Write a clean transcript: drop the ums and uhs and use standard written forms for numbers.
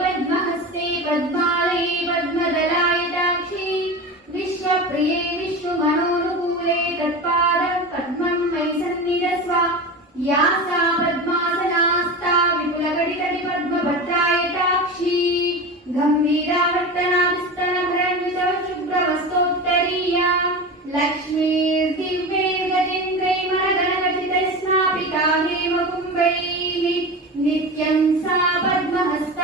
पद्महस्ते पद्मालये पद्मदलायताक्षी विश्वप्रिये विष्णुमनोनुकूले तत्पादं पद्मं मयि सन्निधस्व या सा पद्मासनास्ता विपुलघटितटि पद्मभद्रायताक्षी गम्भीरावर्तना विस्तनभरन्वितशुभ्रवस्तोत्तरीया लक्ष्मीर्दिव्यैर्गजेन्द्रैर्मनगणगचितैः स्नापिता हेमकुम्भैः नित्यं सा पद्महस्ता